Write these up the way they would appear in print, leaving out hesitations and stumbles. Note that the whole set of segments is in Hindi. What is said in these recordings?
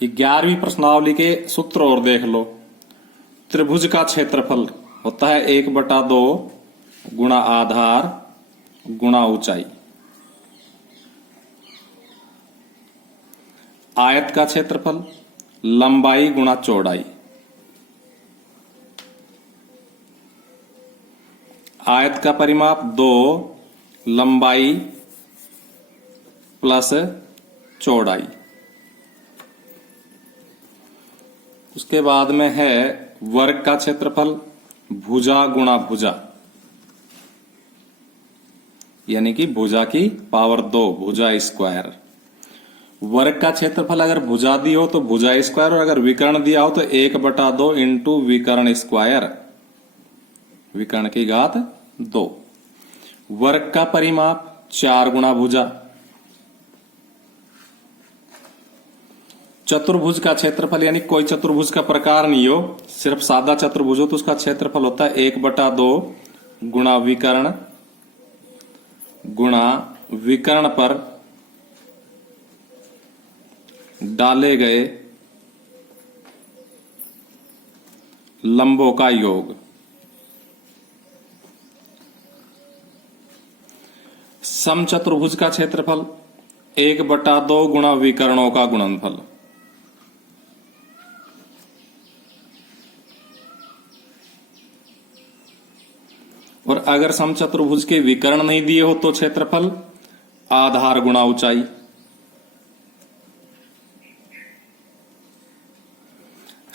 11वीं प्रश्नावली के सूत्र और देख लो। त्रिभुज का क्षेत्रफल होता है 1/2 गुणा आधार गुणा ऊंचाई। आयत का क्षेत्रफल लंबाई गुणा चौड़ाई। आयत का परिमाप 2 लंबाई प्लस चौड़ाई। उसके बाद में है वर्ग का क्षेत्रफल भुजा गुणा भुजा, यानी कि भुजा की पावर 2 भुजा स्क्वायर। वर्ग का क्षेत्रफल अगर भुजा दी हो तो भुजा स्क्वायर, और अगर विकर्ण दिया हो तो 1/2 इंटू विकर्ण स्क्वायर, विकर्ण की घात 2। वर्ग का परिमाप 4 गुणा भुजा। चतुर्भुज का क्षेत्रफल, यानी कोई चतुर्भुज का प्रकार नहीं हो, सिर्फ सादा चतुर्भुज हो तो उसका क्षेत्रफल होता है 1/2 गुणा विकर्ण गुणा विकर्ण पर डाले गए लंबों का योग। समचतुर्भुज का क्षेत्रफल 1/2 गुणा विकर्णों का गुणनफल। और अगर समचतुर्भुज के विकर्ण नहीं दिए हो तो क्षेत्रफल आधार गुणा ऊंचाई।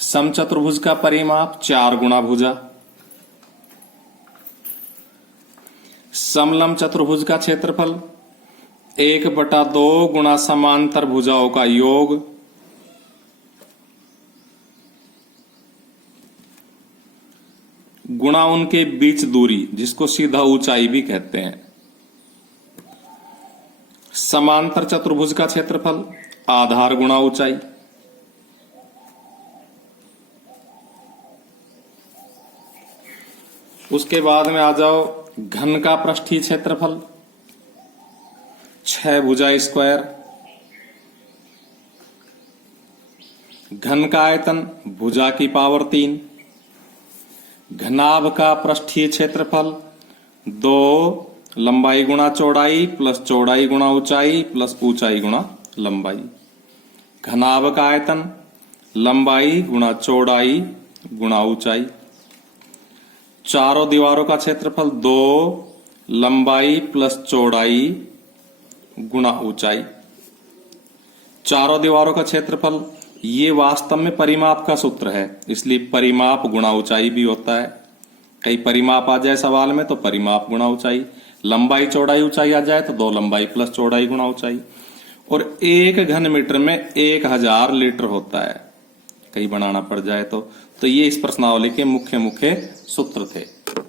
समचतुर्भुज का परिमाप 4 गुणा भुजा। समलंब चतुर्भुज का क्षेत्रफल 1/2 गुणा समांतर भुजाओं का योग गुणा उनके बीच दूरी, जिसको सीधा ऊंचाई भी कहते हैं। समांतर चतुर्भुज का क्षेत्रफल आधार गुणा ऊंचाई। उसके बाद में आ जाओ घन का पृष्ठीय क्षेत्रफल 6 भुजा स्क्वायर। घन का आयतन भुजा की पावर 3। घनाभ का पृष्ठीय क्षेत्रफल 2 लंबाई गुणा चौड़ाई प्लस चौड़ाई गुणा ऊंचाई प्लस ऊंचाई गुणा लंबाई। घनाभ का आयतन लंबाई गुणा चौड़ाई गुणा ऊंचाई। चारों दीवारों का क्षेत्रफल 2 लंबाई प्लस चौड़ाई गुणा ऊंचाई। चारों दीवारों का क्षेत्रफल, ये वास्तव में परिमाप का सूत्र है, इसलिए परिमाप गुणा ऊंचाई भी होता है। कई परिमाप आ जाए सवाल में तो परिमाप गुणा ऊंचाई, लंबाई चौड़ाई ऊंचाई आ जाए तो 2 लंबाई प्लस चौड़ाई गुणा ऊंचाई। और 1 घन मीटर में 1000 लीटर होता है, कहीं बनाना पड़ जाए तो ये इस प्रश्नावली के मुख्य सूत्र थे।